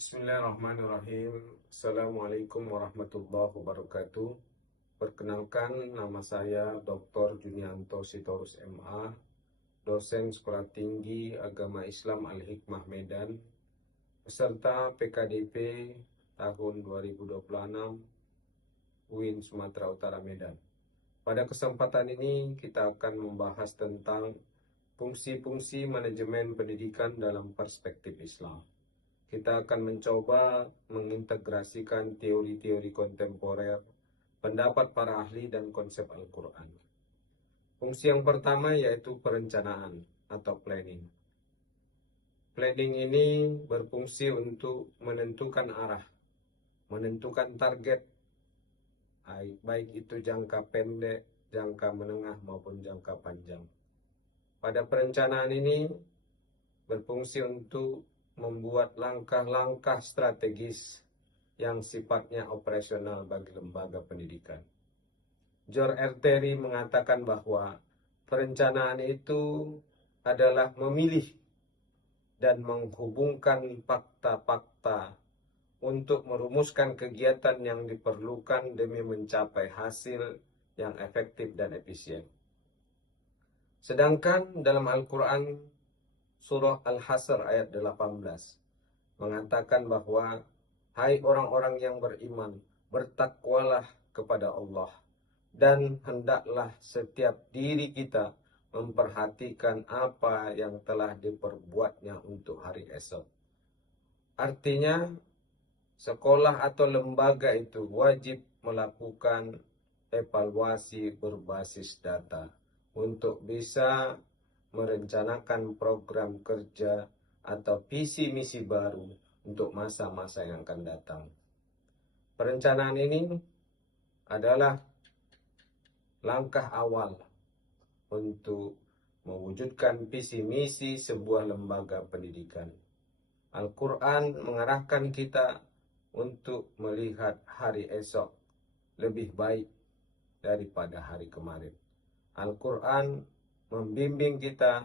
Bismillahirrahmanirrahim. Assalamualaikum warahmatullahi wabarakatuh. Perkenalkan, nama saya Dr. Junianto Sitorus MA, dosen Sekolah Tinggi Agama Islam Al-Hikmah Medan, peserta PKDP tahun 2026 UIN Sumatera Utara Medan. Pada kesempatan ini kita akan membahas tentang fungsi-fungsi manajemen pendidikan dalam perspektif Islam. Kita akan mencoba mengintegrasikan teori-teori kontemporer, pendapat para ahli, dan konsep Al-Quran. Fungsi yang pertama yaitu perencanaan atau planning. Planning ini berfungsi untuk menentukan arah, menentukan target, baik itu jangka pendek, jangka menengah, maupun jangka panjang. Pada perencanaan ini berfungsi untuk membuat langkah-langkah strategis yang sifatnya operasional bagi lembaga pendidikan. George R. Terry mengatakan bahwa perencanaan itu adalah memilih dan menghubungkan fakta-fakta untuk merumuskan kegiatan yang diperlukan demi mencapai hasil yang efektif dan efisien. Sedangkan dalam Al-Quran, Surah Al-Hasr ayat 18 mengatakan bahwa hai orang-orang yang beriman, bertakwalah kepada Allah dan hendaklah setiap diri kita memperhatikan apa yang telah diperbuatnya untuk hari esok. Artinya, sekolah atau lembaga itu wajib melakukan evaluasi berbasis data untuk bisa merencanakan program kerja atau visi misi baru untuk masa-masa yang akan datang. Perencanaan ini adalah langkah awal untuk mewujudkan visi misi sebuah lembaga pendidikan. Al-Quran mengarahkan kita untuk melihat hari esok lebih baik daripada hari kemarin. Al-Quran membimbing kita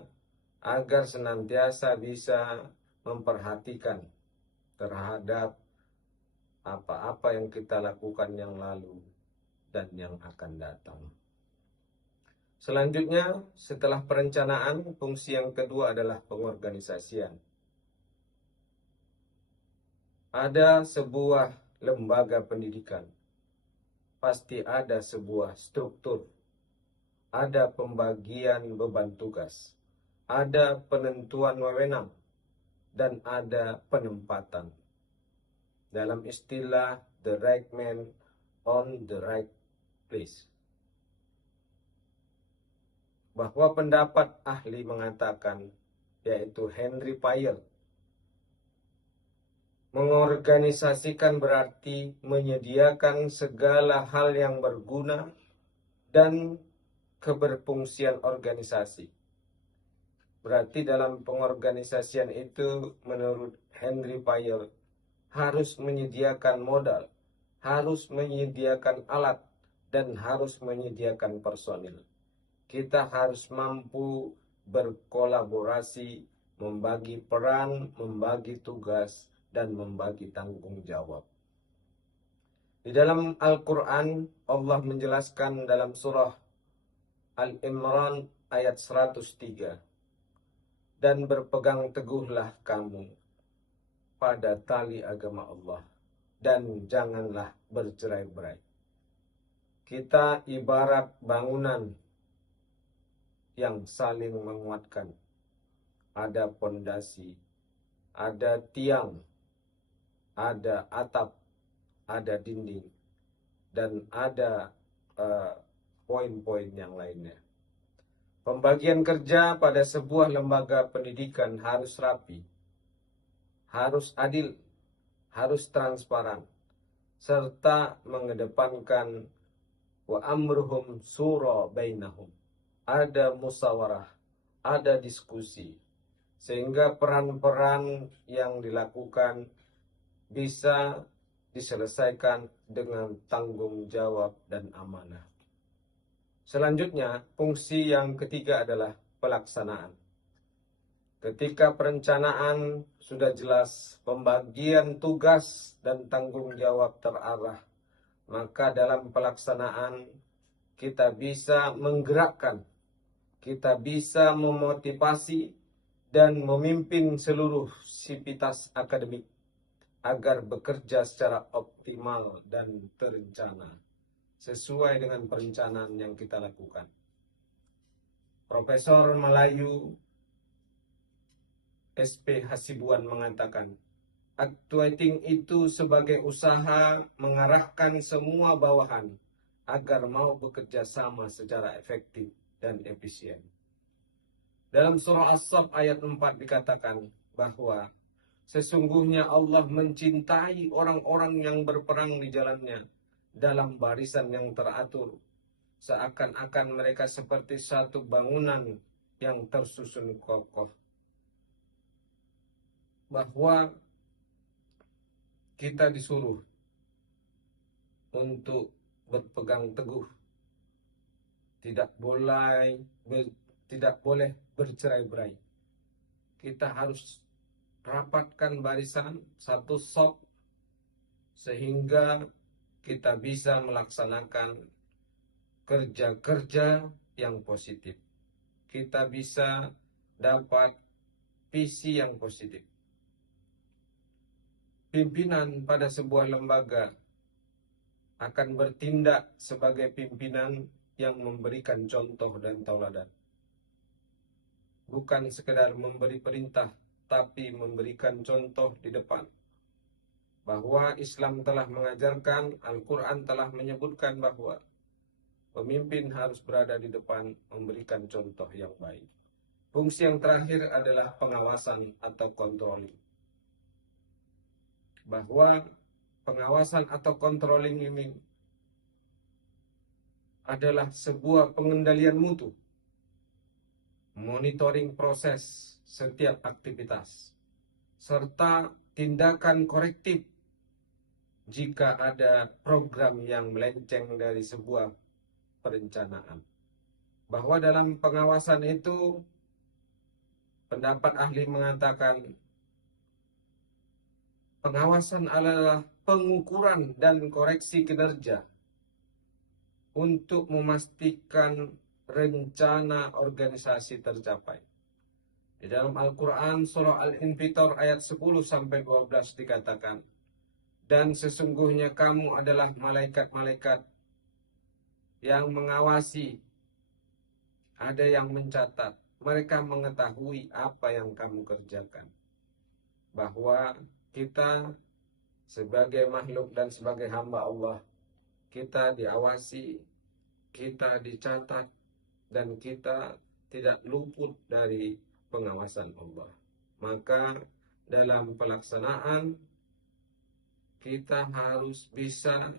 agar senantiasa bisa memperhatikan terhadap apa-apa yang kita lakukan yang lalu dan yang akan datang. Selanjutnya, setelah perencanaan, fungsi yang kedua adalah pengorganisasian. Ada sebuah lembaga pendidikan, pasti ada sebuah struktur, ada pembagian beban tugas, ada penentuan wewenang, dan ada penempatan. Dalam istilah the right man on the right place. Bahwa pendapat ahli mengatakan, yaitu Henry Fayol, mengorganisasikan berarti menyediakan segala hal yang berguna dan keberfungsian organisasi. Berarti dalam pengorganisasian itu, menurut Henry Fayol, harus menyediakan modal, harus menyediakan alat, dan harus menyediakan personil. Kita harus mampu berkolaborasi, membagi peran, membagi tugas, dan membagi tanggung jawab. Di dalam Al-Quran, Allah menjelaskan dalam surah Al-Imran ayat 103, dan berpegang teguhlah kamu pada tali agama Allah, dan janganlah bercerai-berai. Kita ibarat bangunan yang saling menguatkan. Ada pondasi, ada tiang, ada atap, ada dinding, dan ada poin-poin yang lainnya. Pembagian kerja pada sebuah lembaga pendidikan harus rapi, harus adil, harus transparan, serta mengedepankan wa amruhum sura bainahum. Ada musyawarah, ada diskusi, sehingga peran-peran yang dilakukan bisa diselesaikan dengan tanggung jawab dan amanah. Selanjutnya, fungsi yang ketiga adalah pelaksanaan. Ketika perencanaan sudah jelas, pembagian tugas dan tanggung jawab terarah, maka dalam pelaksanaan kita bisa menggerakkan, kita bisa memotivasi dan memimpin seluruh sivitas akademik agar bekerja secara optimal dan terencana sesuai dengan perencanaan yang kita lakukan. Profesor Melayu SP Hasibuan mengatakan, actuating itu sebagai usaha mengarahkan semua bawahan agar mau bekerja sama secara efektif dan efisien. Dalam surah As-Saff ayat 4 dikatakan bahwa sesungguhnya Allah mencintai orang-orang yang berperang di jalannya dalam barisan yang teratur, seakan-akan mereka seperti satu bangunan yang tersusun kokoh. Bahwa kita disuruh untuk berpegang teguh, tidak boleh bercerai-berai. Kita harus rapatkan barisan satu saf sehingga kita bisa melaksanakan kerja-kerja yang positif. Kita bisa dapat visi yang positif. Pimpinan pada sebuah lembaga akan bertindak sebagai pimpinan yang memberikan contoh dan tauladan. Bukan sekedar memberi perintah, tapi memberikan contoh di depan. Bahwa Islam telah mengajarkan, Al-Quran telah menyebutkan bahwa pemimpin harus berada di depan memberikan contoh yang baik. Fungsi yang terakhir adalah pengawasan atau controlling. Bahwa pengawasan atau controlling ini adalah sebuah pengendalian mutu, monitoring proses setiap aktivitas, serta tindakan korektif jika ada program yang melenceng dari sebuah perencanaan. Bahwa dalam pengawasan itu, pendapat ahli mengatakan pengawasan adalah pengukuran dan koreksi kinerja untuk memastikan rencana organisasi tercapai. Di dalam Al-Quran surah Al-Infitor ayat 10-12 dikatakan, dan sesungguhnya kamu adalah malaikat-malaikat yang mengawasi, ada yang mencatat, mereka mengetahui apa yang kamu kerjakan. Bahwa kita sebagai makhluk dan sebagai hamba Allah, kita diawasi, kita dicatat, dan kita tidak luput dari pengawasan Allah. Maka dalam pelaksanaan kita harus bisa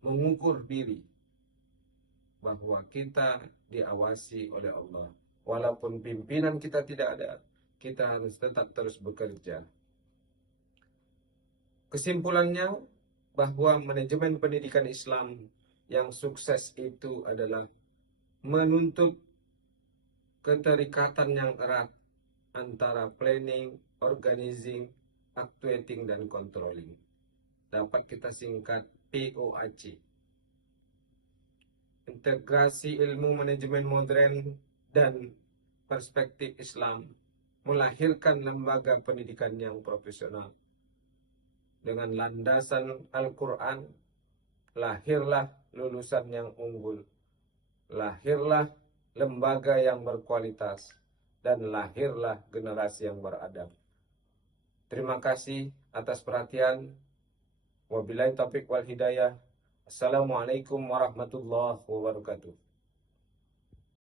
mengukur diri bahwa kita diawasi oleh Allah. Walaupun pimpinan kita tidak ada, kita harus tetap terus bekerja. Kesimpulannya, bahwa manajemen pendidikan Islam yang sukses itu adalah menuntut keterikatan yang erat antara planning, organizing, actuating, dan controlling. Dapat kita singkat POAC. Integrasi ilmu manajemen modern dan perspektif Islam melahirkan lembaga pendidikan yang profesional. Dengan landasan Al-Quran, lahirlah lulusan yang unggul, lahirlah lembaga yang berkualitas, dan lahirlah generasi yang beradab. Terima kasih atas perhatian. Wabillahi taufiq wal hidayah. Assalamualaikum warahmatullahi wabarakatuh.